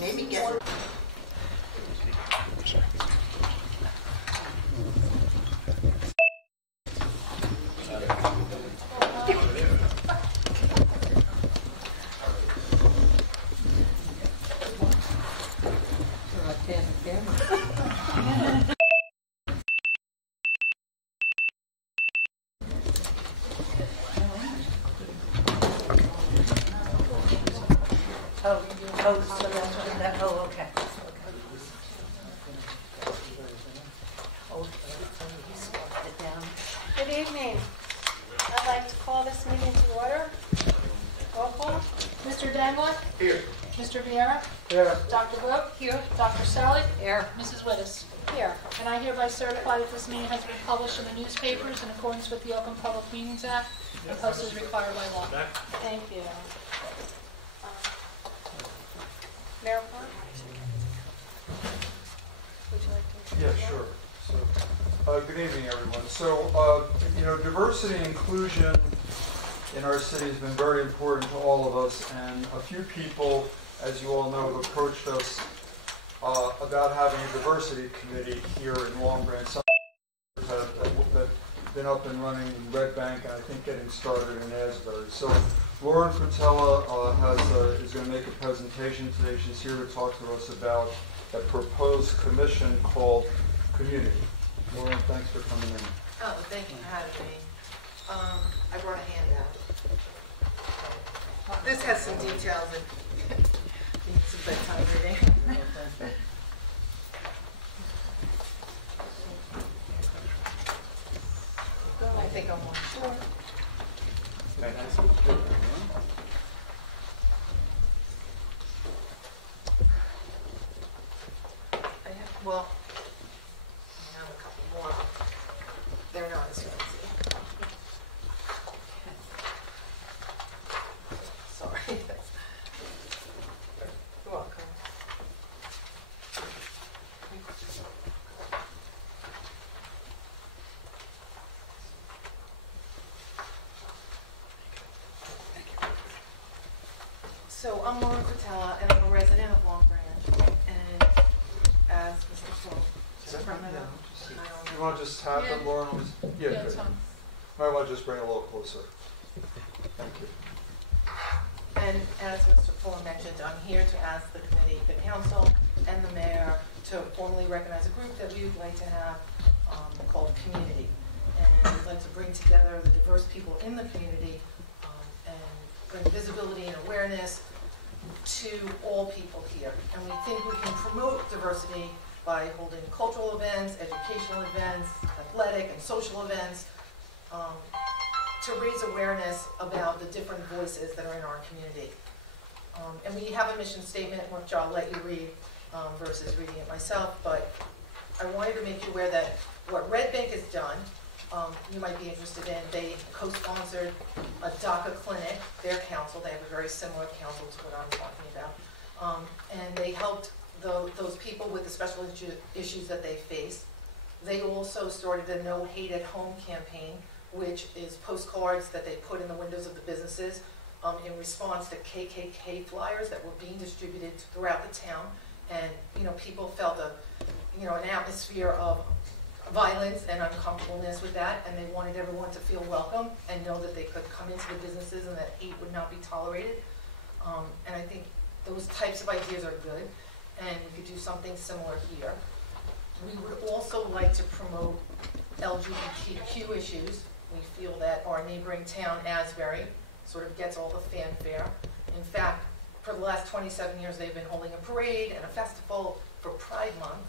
maybe get. Good evening. I'd like to call this meeting to order. Roll call. Mr. Danwood? Here. Mr. Vieira? Here. Dr. Vogt? Here. Dr. Selig? Here. Mrs. Wittes? Here. And I hereby certify that this meeting has been published in the newspapers in accordance with the Open Public Meetings Act and posted as required by law. Thank you. Mayor Clark? Would you like to? Yeah, sure. So, good evening, everyone. So, diversity and inclusion in our city has been very important to all of us, and a few people, as you all know, have approached us about having a diversity committee here in Long Branch. Some have been up and running in Red Bank, and I think getting started in Asbury. So, Lauren Patella is going to make a presentation today. She's here to talk to us about a proposed commission called Community. Lauren, thanks for coming in. Oh, thank you for having me. I brought a handout. This has some details and needs some bedtime reading. I think I'm more short. Thank you. Well, I have a couple more. They're not as fancy. Sorry. You're welcome. So I'm Lauren Patella, and I'm a resident of Long Branch. And as Mr. Flo, You want to just tap it, Lauren? Yeah, it's good. fine. Might want to just bring it a little closer. Thank you. And as Mr. Fuller mentioned, I'm here to ask the committee, the council, and the mayor to formally recognize a group that we would like to have called Community. And we'd like to bring together the diverse people in the community and bring visibility and awareness to all people here. And we think we can promote diversity by holding cultural events, educational events, athletic and social events, to raise awareness about the different voices that are in our community. And we have a mission statement, which I'll let you read versus reading it myself, but I wanted to make you aware that what Red Bank has done, you might be interested in, they co-sponsored a DACA clinic, their council, they have a very similar council to what I'm talking about, and they helped those people with the special issues that they face. They also started a No Hate at Home campaign, which is postcards that they put in the windows of the businesses in response to KKK flyers that were being distributed throughout the town. And people felt an atmosphere of violence and uncomfortableness with that, and they wanted everyone to feel welcome and know that they could come into the businesses and that hate would not be tolerated. And I think those types of ideas are good, and we could do something similar here. We would also like to promote LGBTQ issues. We feel that our neighboring town, Asbury, sort of gets all the fanfare. In fact, for the last 27 years, they've been holding a parade and a festival for Pride Month.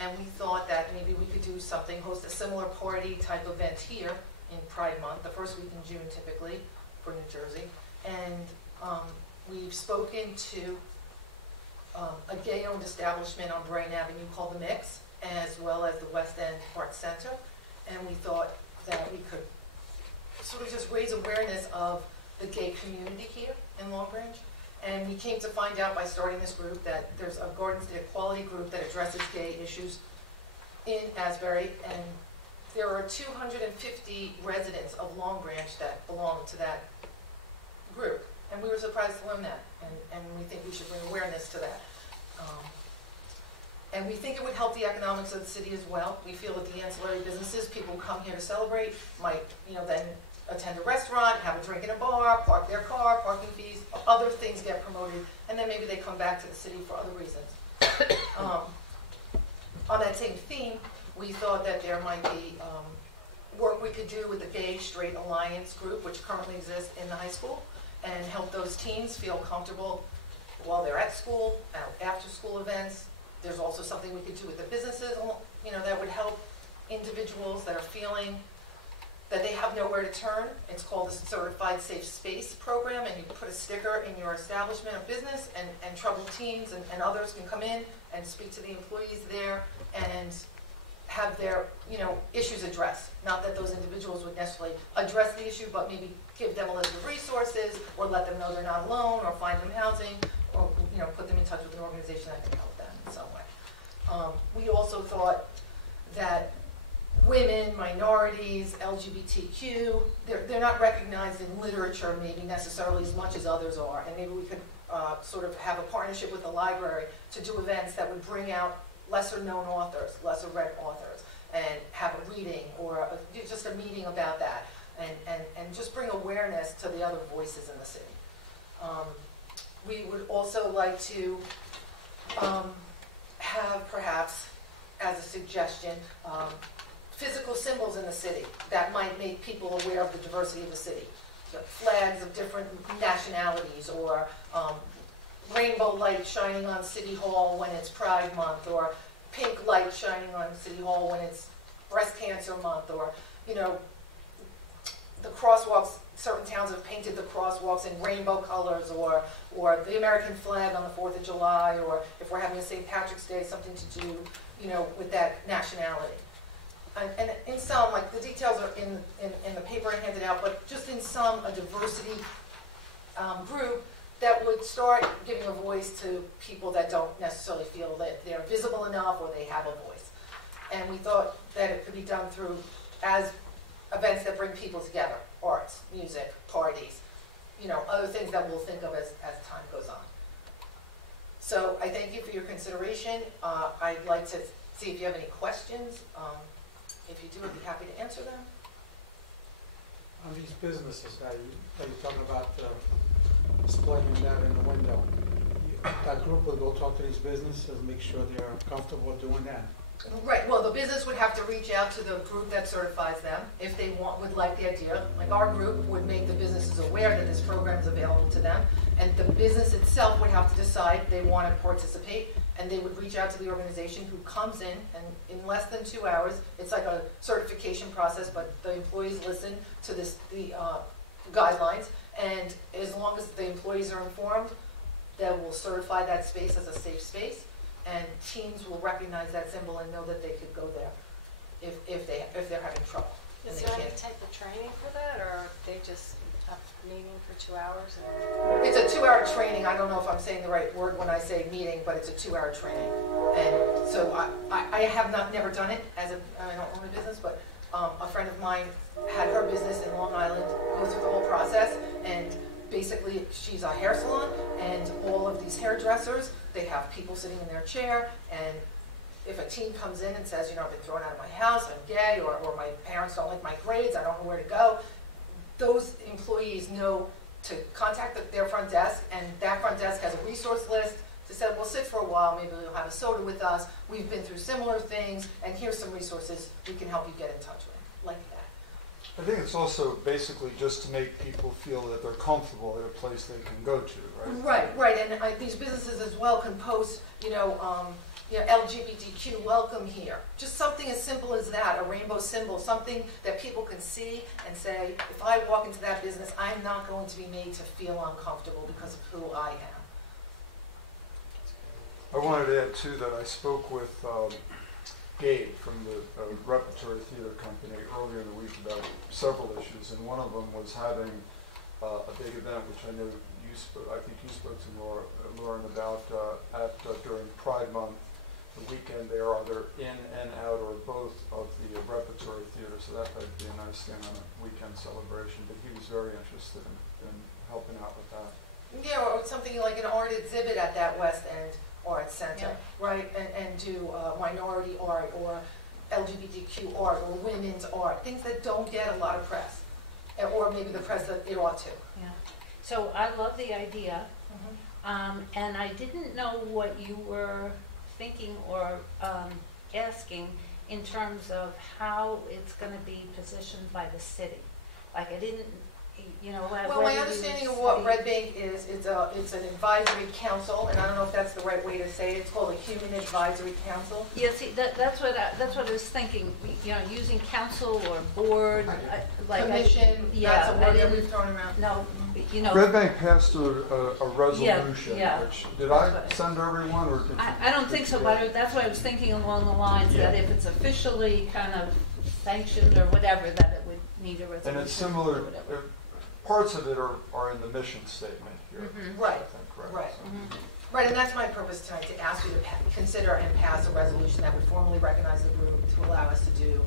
And we thought that maybe we could do something, host a similar party type event here in Pride Month, the first week in June typically for New Jersey. And we've spoken to a gay-owned establishment on Brighton Avenue called The Mix, as well as the West End Arts Center. And we thought that we could sort of just raise awareness of the gay community here in Long Branch. And we came to find out by starting this group that there's a Gardens to Equality group that addresses gay issues in Asbury, and there are 250 residents of Long Branch that belong to that group. And we were surprised to learn that, and we think we should bring awareness to that. And we think it would help the economics of the city as well. We feel that the ancillary businesses, people who come here to celebrate, might, then attend a restaurant, have a drink in a bar, park their car, parking fees, other things get promoted, and then maybe they come back to the city for other reasons. On that same theme, we thought that there might be work we could do with the Gay Straight Alliance group, which currently exists in the high school, and help those teens feel comfortable while they're at school, after school events. There's also something we could do with the businesses, that would help individuals that are feeling that they have nowhere to turn. It's called the Certified Safe Space Program, and you put a sticker in your establishment or business, and troubled teens and others can come in and speak to the employees there and have their issues addressed. Not that those individuals would necessarily address the issue, but maybe give them a list of resources, or let them know they're not alone, or find them housing, or put them in touch with an organization that can help them in some way. We also thought that women, minorities, LGBTQ, they're not recognized in literature maybe necessarily as much as others are, and maybe we could sort of have a partnership with the library to do events that would bring out lesser known authors, lesser read authors, and have a reading or just a meeting about that, and just bring awareness to the other voices in the city. We would also like to have, perhaps, as a suggestion, physical symbols in the city that might make people aware of the diversity of the city. The flags of different nationalities, or rainbow light shining on City Hall when it's Pride Month, or pink light shining on City Hall when it's Breast Cancer Month, or, the crosswalks. Certain towns have painted the crosswalks in rainbow colors, or the American flag on the 4th of July, or if we're having a St. Patrick's Day, something to do, with that nationality. And in some, like the details are in the paper I handed out, but just in some, a diversity group that would start giving a voice to people that don't necessarily feel that they're visible enough or they have a voice. And we thought that it could be done through as events that bring people together, arts, music, parties, other things that we'll think of as time goes on. So I thank you for your consideration. I'd like to see if you have any questions. If you do, I'd be happy to answer them. On these businesses that you're talking about displaying that in the window, that group will go talk to these businesses and make sure they're comfortable doing that. Right. Well, the business would have to reach out to the group that certifies them if they would like the idea. Like our group would make the businesses aware that this program is available to them, and the business itself would have to decide they want to participate, and they would reach out to the organization who comes in, and in less than 2 hours, it's like a certification process, but the employees listen to the guidelines, and as long as the employees are informed, they will certify that space as a safe space. And teams will recognize that symbol and know that they could go there if they're having trouble. Is there any type of training for that, or they just have a meeting for 2 hours? And... It's a 2-hour training. I don't know if I'm saying the right word when I say meeting, but it's a 2-hour training. And so I have never done it I don't own a business, but a friend of mine had her business in Long Island go through the whole process, and basically she's a hair salon, and all of these hairdressers, they have people sitting in their chair, and if a teen comes in and says, I've been thrown out of my house, I'm gay, or my parents don't like my grades, I don't know where to go, those employees know to contact their front desk, and that front desk has a resource list to say, well, sit for a while, maybe you'll have a soda with us, we've been through similar things, and here's some resources we can help you get in touch with, like that. I think it's also basically just to make people feel that they're comfortable at a place they can go to, right? Right, and these businesses as well can post, LGBTQ welcome here. Just something as simple as that, a rainbow symbol, something that people can see and say, if I walk into that business, I'm not going to be made to feel uncomfortable because of who I am. I wanted to add, too, that I spoke with Gabe from the Repertory Theater Company earlier in the week about several issues, and one of them was having a big event, which I know I think you spoke to Lauren about during Pride Month, the weekend there, either in and out or both of the Repertory Theater, so that would be a nice thing on a weekend celebration, but he was very interested in helping out with that. Yeah, or something like an art exhibit at that West End art center, Yeah. right? And do minority art or LGBTQ art or women's art, things that don't get a lot of press, or maybe the press that it ought to. Yeah. So I love the idea, and I didn't know what you were thinking or asking in terms of how it's going to be positioned by the city. Like I didn't, you know, Well, my understanding of what Red Bank is, it's an advisory council, and I don't know if that's the right way to say it. It's called a Human Advisory Council. Yeah, see, that's what I was thinking. You know, using council or board, like Commission, yeah, that's a word that we've thrown around. No, you know. Red Bank passed a resolution, yeah. which, did I send to everyone, or did I don't think so, but that's why I was thinking along the lines that if it's officially kind of sanctioned or whatever, that it would need a resolution. And it's similar, or whatever. parts of it are in the mission statement here. Right, I think, right. So- Right, and that's my purpose tonight, to ask you to consider and pass a resolution that would formally recognize the group to allow us to do,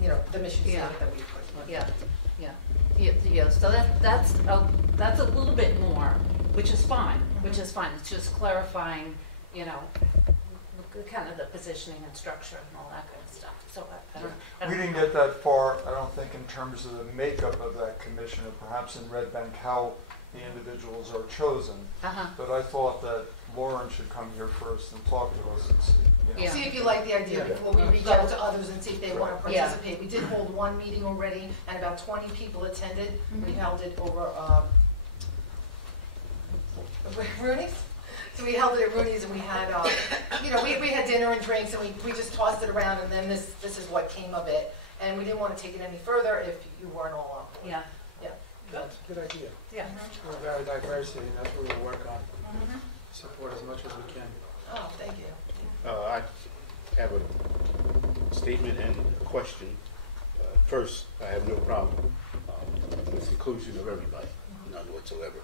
you know, the mission statement that we put. Yeah. So that's a little bit more, which is fine. It's just clarifying, you know, kind of the positioning and structure and all that kind of stuff. So I don't We didn't get that far, I don't think, in terms of the makeup of that commission, or perhaps in Red Bank, how the individuals are chosen. But I thought that Lauren should come here first and talk to us and see. You know. Yeah. See if you like the idea before we reach out to others and see if they want to Yeah. participate. We did hold one meeting already, and about 20 people attended. We held it over Rooney's. So we held it at Rooney's, and we had, you know, we had dinner and drinks, and we just tossed it around, and then this is what came of it. And we didn't want to take it any further if you weren't all on board. Yeah. That's a good idea. Yeah. We're very diversity, and that's what we'll work on. Support as much as we can. Oh, thank you. I have a statement and a question. First, I have no problem with the inclusion of everybody, none whatsoever.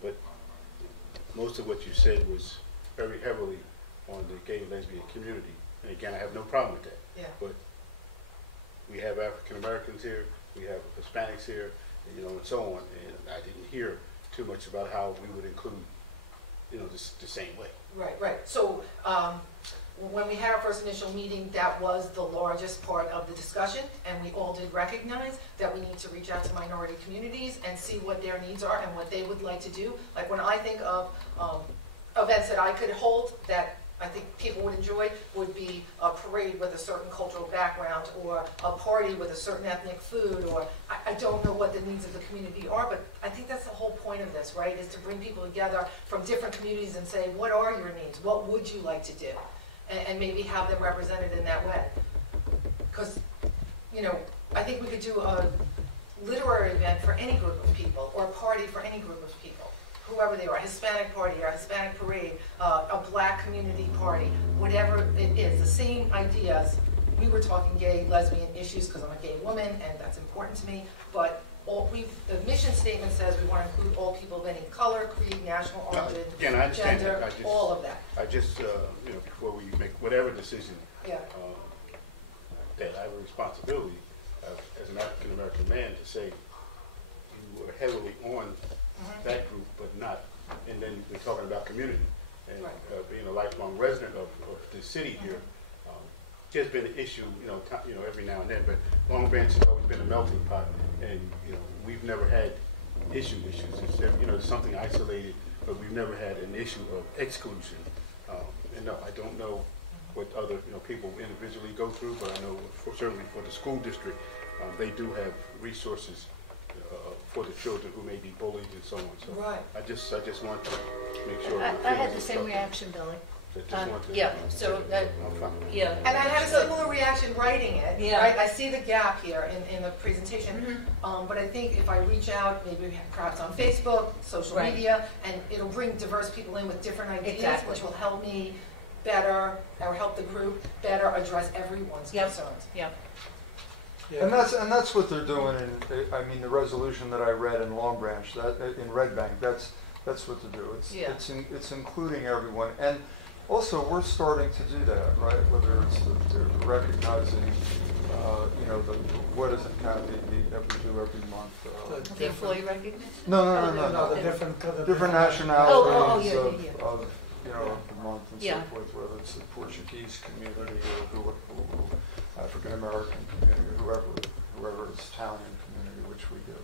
But most of what you said was very heavily on the gay and lesbian community. And again, I have no problem with that. Yeah. But we have African Americans here, we have Hispanics here, you know, and so on. And I didn't hear too much about how we would include, you know, the same way. Right. So when we had our first initial meeting, that was the largest part of the discussion, and we all did recognize that we need to reach out to minority communities and see what their needs are and what they would like to do. Like when I think of events that I could hold that I think people would enjoy, would be a parade with a certain cultural background, or a party with a certain ethnic food, or I don't know what the needs of the community are, but I think that's the whole point of this, right, is to bring people together from different communities and say, what are your needs? What would you like to do? And maybe have them represented in that way. Because, you know, I think we could do a literary event for any group of people, or a party for any group of people. Whoever they are, a Hispanic party, or a Hispanic parade, a black community party, whatever it is, the same ideas. We were talking gay, lesbian issues because I'm a gay woman and that's important to me, but the mission statement says we want to include all people of any color, creed, national origin, Again, I understand gender, that. all of that. I just, you know, before we make whatever decision, Yeah. that I have a responsibility as an African American man to say you were heavily on that group, but not. And then we're talking about community and being a lifelong resident of the city here. There's been an issue, you know, every now and then, but Long Branch has always been a melting pot, and you know, we've never had issues. It's you know, something isolated, but we've never had an issue of exclusion. And no, I don't know what other people individually go through, but I know certainly for the school district, they do have resources for the children who may be bullied and so on. So I just want to make sure. I had the same reaction, Billy. Yeah, so that, yeah. And I had a similar reaction writing it. Yeah. Right? I see the gap here in the presentation, but I think if I reach out, maybe perhaps on Facebook, social media, and it'll bring diverse people in with different ideas, which will help me better, or help the group better address everyone's concerns. Yeah. Yeah. And that's what they're doing in, I mean, the resolution that I read in Long Branch, in Red Bank, that's what to do. It's including everyone. And also, we're starting to do that, right? Whether it's the recognizing, what is it, Kathy, that we do every month? The employee recognition? No. The different Different nationalities of you know, of the month and so Yeah. forth, whether it's the Portuguese community or African American community, whoever is Italian community, which we do.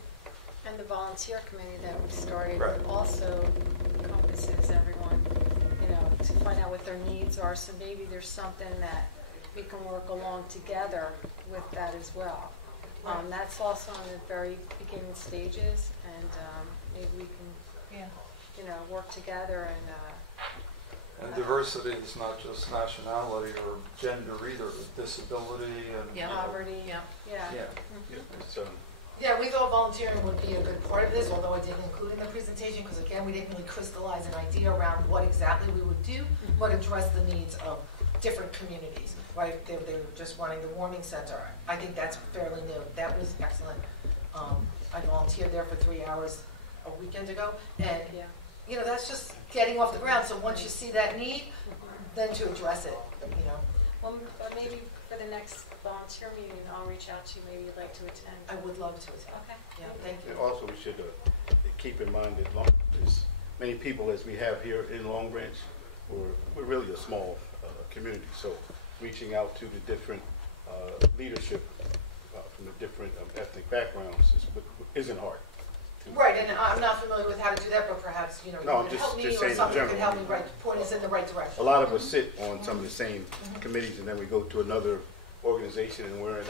And the volunteer committee that we started Right. also encompasses everyone, you know, to find out what their needs are. So maybe there's something that we can work along together with that as well. That's also in the very beginning stages, and maybe we can, Yeah. you know, work together and. And diversity is not just nationality or gender either, disability and. Yeah. Poverty. Yeah. Yeah. Yeah. It's, Yeah, we thought volunteering would be a good part of this, although I didn't include it in the presentation, because again, we didn't really crystallize an idea around what exactly we would do, but address the needs of different communities, right? They were just running the warming center. I think that's fairly new. That was excellent. I volunteered there for 3 hours a weekend ago, and Yeah. you know, that's just getting off the ground. So once you see that need, then to address it, you know. Well, but maybe for the next volunteer meeting, I'll reach out to you. Maybe you'd like to attend. I would love to attend. Okay. Yeah, thank you. and also, we should keep in mind that as many people as we have here in Long Branch, we're really a small community. So reaching out to the different leadership from the different ethnic backgrounds isn't hard. Right, and I'm not familiar with how to do that, but perhaps, you know, No, I'm you could just help me saying or in something could general. help me point us in the right direction. A lot of us sit on some of the same committees, and then we go to another organization, and we're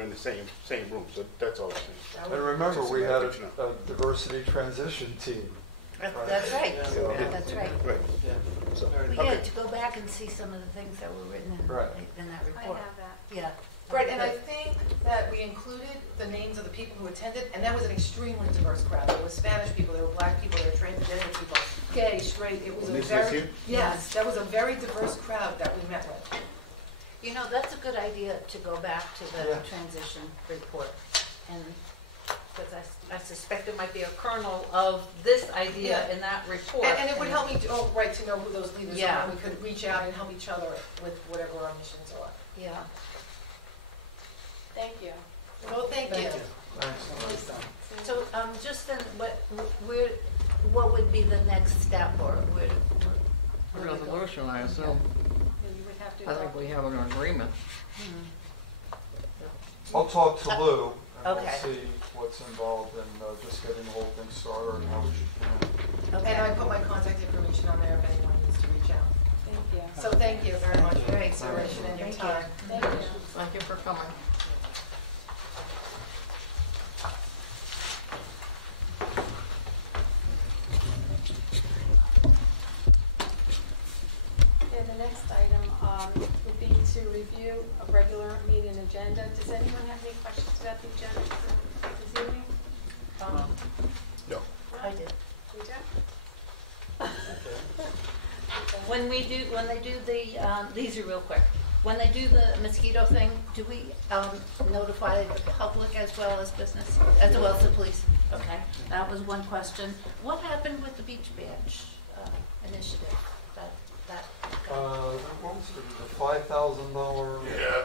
in the same room. So that's all I'm saying. That would- And remember, we had Just a diversity transition team. That's right. Yeah. That's right. Right. Yeah. So, Well, okay. yeah, to go back and see some of the things that were written in Right. that I report. have that. Yeah. Right, and I think that we included the names of the people who attended, and that was an extremely diverse crowd. There were Spanish people, there were black people, there were transgender people, gay, straight. It was a This very, here? yes, that was a very diverse crowd that we met with. You know, that's a good idea to go back to the Yeah. transition report. And, because I suspect there might be a kernel of this idea Yeah. in that report. And it would help me, right, to know who those leaders are, Yeah. and we could reach out and help each other with whatever our missions are. Yeah. Thank you. Well, thank you. Thanks. So, just then, what would be the next step, or where? Resolution, I assume. And you would have to. I think we have an agreement. I'll talk to Lou and Okay. we'll see what's involved in just getting the whole thing started and how we should plan. And I put my contact information on there if anyone needs to reach out. Thank you. So thank you very much for your consideration and your Thank you. time. Thank you. Thank you for coming. And the next item would be to review a regular meeting agenda. Does anyone have any questions about the agenda for this evening? No. I did. We do? When they do the, these are real quick. When they do the mosquito thing, do we notify the public as well as business, as well as the police? Okay, that was one question. What happened with the beach badge initiative? That What was it, the $5,000? Yeah.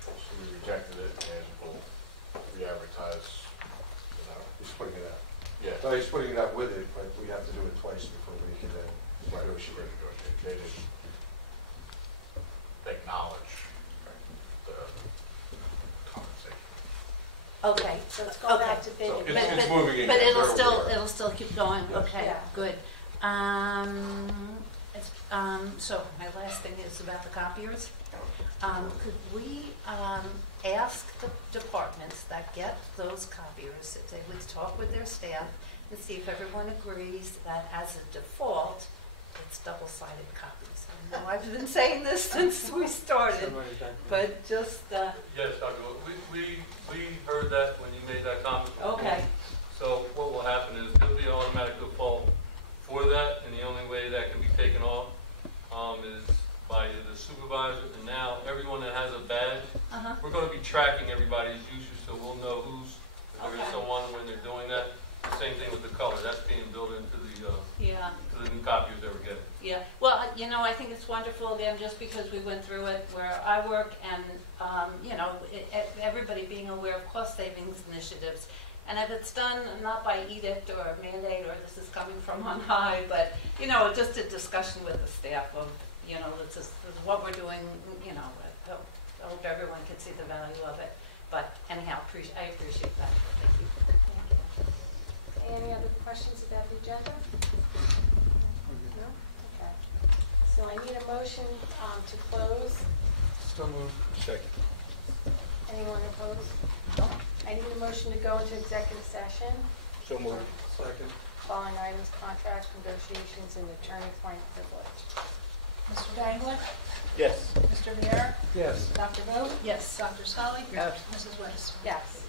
So we rejected it and we'll re-advertise. He's putting it out. Yeah. No, he's putting it out with it, but we have to do it twice before we can then negotiate. They didn't acknowledge the compensation. Okay. So it's going out to bid. So again. it's moving again. But They're aware. it'll still keep going, okay, Yeah. good. So my last thing is about the copiers. Could we ask the departments that get those copiers if they would talk with their staff and see if everyone agrees that as a default, it's double-sided copies. I know I've been saying this since we started, but just, Yes, Dr. Wood, we heard that when you made that comment. okay, So what will happen is there'll be an automatic default for that, and the only way that can be taken off is by the supervisor. And now everyone that has a badge, uh-huh, we're going to be tracking everybody's usage, so we'll know if there is Okay. someone when they're doing that. The same thing with the color. That's being built into yeah. to the new copies that we're getting. Yeah, well, you know, I think it's wonderful, again, just because we went through it where I work and, you know, everybody being aware of cost savings initiatives, And if it's done not by edict or mandate, or this is coming from on high, but, you know, just a discussion with the staff of, you know, this is what we're doing, you know, I hope everyone can see the value of it. But anyhow, I appreciate that. Thank you. Any other questions about the agenda? No? Okay. So I need a motion to close. Still moved. Second. Anyone opposed? No. I need a motion to go into executive session. So moved. Second. Following items, contracts, negotiations, and attorney-client privilege. Mr. Dangler? Yes. Mr. Viera? Yes. Dr. Vogt? Yes. Dr. Scully? Yes. Mrs. Wittes? Yes.